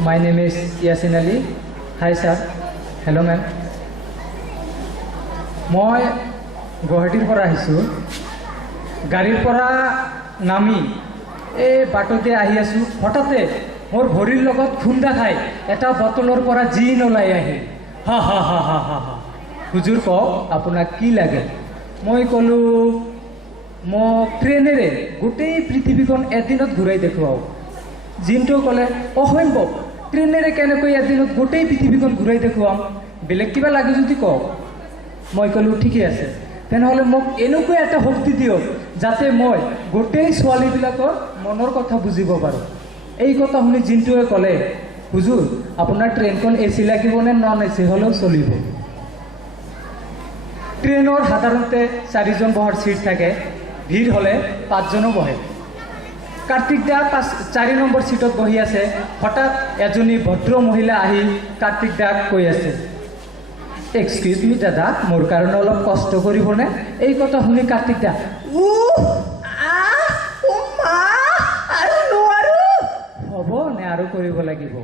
My name is Yasin Ali. Hi sir. Hello ma'am. মই গুৱাহাটীৰ পৰা আহিছোঁ। গাড়ীৰ পৰা নামি এই বাটতে আহি আছোঁ, হঠাতে মোৰ ভৰিৰ লগত খুন্দা খাই এটা বটলৰ পৰা জিন ওলাই আহিল। হা হা হা হা হা হা। হুজুৰ কওক আপোনাক কি লাগে? মই ক'লোঁ মোক ট্ৰেইনেৰে গোটেই পৃথিৱীখন এদিনত ঘূৰাই দেখুৱাওক। জিনটোৱে ক'লে অসম্ভৱ, ট্ৰেইনেৰে কেনেকৈ এদিনত গোটেই পৃথিৱীখন ঘূৰাই দেখুৱাম, বেলেগ কিবা লাগে যদি কওক। মই ক'লোঁ ঠিকে আছে, তেনেহ'লে মোক এনেকুৱা এটা শক্তি দিয়ক যাতে মই গোটেই ছোৱালীবিলাকৰ মনৰ কথা বুজিব পাৰোঁ। এই কথা শুনি জিনটোৱে ক'লে হুজুৰ আপোনাৰ ট্ৰেইনখন এ চি লাগিবনে নন এ চি হ'লেও চলিব। ট্ৰেইনৰ সাধাৰণতে 4জন বহাৰ ছিট থাকে, ভিৰ হ'লে 5জনো বহে। কাৰ্তিক দা 4 নম্বৰ ছিটত বহি আছে। হঠাৎ এজনী ভদ্ৰ মহিলা আহি কাৰ্তিক দাক কৈ আছে, এক্সকিউজ মি দাদা, মোৰ কাৰণে অলপ কষ্ট কৰিবনে? এই কথা শুনি কাৰ্তিক দা হ'ব নে আৰু কৰিব লাগিব?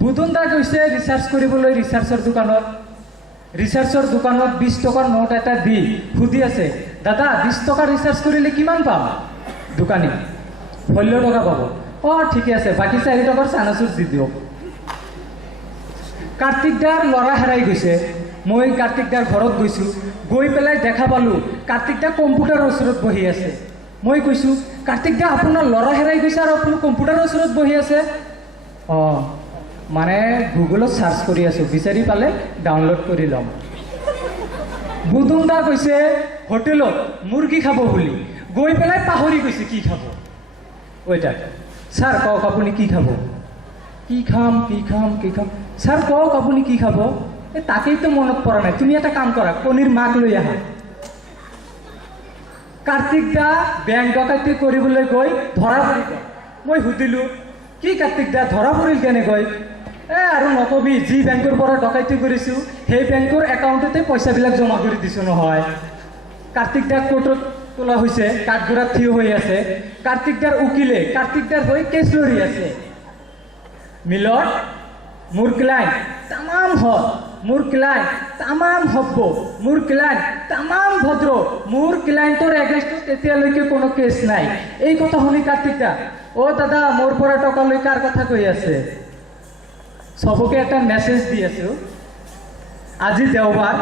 বুধন দা গৈছে ৰিচাৰ্জ কৰিবলৈ ৰিচাৰ্জৰ দোকানত। ৰিচাৰ্জৰ দোকানত 20 টকাৰ নোট এটা দি সুধি আছে, দাদা 20 টকা ৰিচাৰ্জ কৰিলে কিমান পাম? দোকানী 16 টকা পাব। অঁ ঠিকে আছে, বাকী 4 টকাৰ চানাচুৰ দি দিয়ক। কাৰ্তিক দাৰ ল'ৰা হেৰাই গৈছে। মই কাৰ্তিক দাৰ ঘৰত গৈছোঁ, গৈ পেলাই দেখা পালোঁ কাৰ্তিক দা কম্পিউটাৰৰ ওচৰত বহি আছে। মই কৈছোঁ কাৰ্তিক দা আপোনাৰ ল'ৰা হেৰাই গৈছে আৰু আপুনি কম্পিউটাৰৰ ওচৰত বহি আছে? অঁ মানে গুগলত চাৰ্চ কৰি আছোঁ, বিচাৰি পালে ডাউনলোড কৰি ল'ম। বুধন দা কৈছে হোটেলত মুৰ্গী খাব বুলি, গৈ পেলাই পাহৰি গৈছে কি খাব। ৱেইটাৰ ছাৰ কওক আপুনি কি খাব? কি খাম কি খাম কি খাম, ছাৰ কওক আপুনি কি খাব? এই তাকেইতো মনত পৰা নাই, তুমি এটা কাম কৰা, কণীৰ মাক লৈ আহা। কাৰ্তিক দা বেংক ডকাইতি কৰিবলৈ গৈ ধৰা পৰিল। মই সুধিলোঁ কি কাৰ্তিক দা ধৰা পৰিল কেনেকৈ? আৰু নকবি, যি বেংকৰ পৰা ডকাইতি কৰিছোঁ সেই বেংকৰ একাউণ্টতে পইচাবিলাক জমা কৰি দিছোঁ নহয়। কাৰ্তিক দাক কোৰ্টত তোলা হৈছে, কাঠগড়াত থিয় হৈ আছে। কাৰ্তিক দাৰ উকিলে কাৰ্তিক দাৰ হৈ কেছ লৰি আছে। মিলত মোৰ ক্লাইণ্ট তামাম হট, মোৰ ক্লাইণ্ট তামাম সভ্য, মোৰ ক্লাইণ্ট তামাম ভদ্ৰ, মোৰ ক্লাইণ্টৰ এগেইনষ্টত এতিয়ালৈকে কোনো কেছ নাই। এই কথা শুনি কাৰ্তিক দা অ' দাদা মোৰ পৰা টকা লৈ কাৰ কথা কৈ আছে? চবকে এটা মেছেজ দি আছোঁ, আজি দেওবাৰ,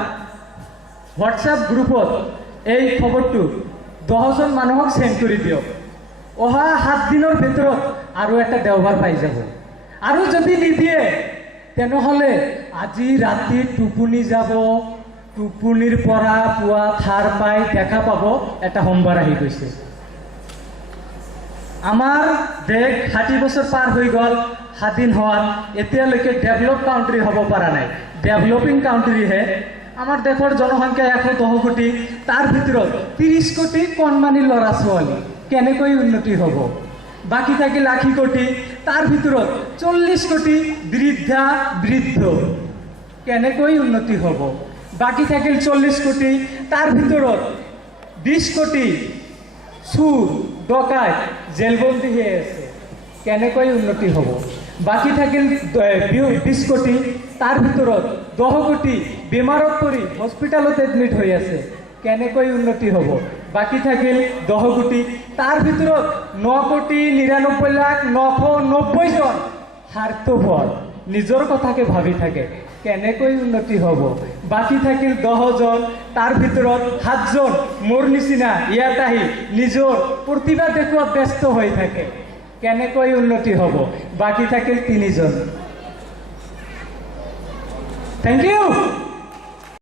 হোৱাটছআপ গ্ৰুপত এই খবৰটো 10জন মানুহক চেণ্ড কৰি দিয়ক। অহা 7 দিনৰ ভিতৰত আৰু এটা দেওবাৰ পাই যাব। আৰু যদি নিদিয়ে তেনেহ'লে আজি ৰাতি টোপনি যাব, টোপনিৰ পৰা পুৱা ঠাৰ পাই দেখা পাব এটা সোমবাৰ আহি গৈছে। আমাৰ দেশ 60 বছৰ পাৰ হৈ গ'ল স্বাধীন হোৱাত, এতিয়ালৈকে ডেভেলপ কাউণ্ট্ৰি হ'ব পৰা নাই, ডেভেলপিং কাউণ্ট্ৰিহে। আমাৰ দেশৰ জনসংখ্যা 110 কোটি, তাৰ ভিতৰত 30 কোটি কণমানি ল'ৰা ছোৱালী, কেনেকৈ উন্নতি হ'ব? বাকী থাকিল 80 কোটি, তাৰ ভিতৰত 40 কোটি বৃদ্ধা বৃদ্ধ, কেনেকৈ উন্নতি হ'ব? বাকী থাকিল 40 কোটি, তাৰ ভিতৰত 20 কোটি চুৰ ডকাইত জেলবন্দী হৈ আছে, কেনেকৈ উন্নতি হ'ব? বাকী থাকিল 20 কোটি, তাৰ ভিতৰত 10 কোটি বেমাৰত পৰি হস্পিটেলত এডমিট হৈ আছে, কেনেকৈ উন্নতি হ'ব? বাকী থাকিল 10 কোটি, তাৰ ভিতৰত 9,99,990,000 স্বাৰ্থপৰ, নিজৰ কথাকে ভাবি থাকে, কেনেকৈ উন্নতি হ'ব? বাকী থাকিল 10জন, তাৰ ভিতৰত 7জন মোৰ নিচিনা ইয়াত আহি নিজৰ প্ৰতিভা দেখুৱাত ব্যস্ত হৈ থাকে, কেনেকৈ উন্নতি হ'ব? বাকী থাকিল 3জন। Thank U.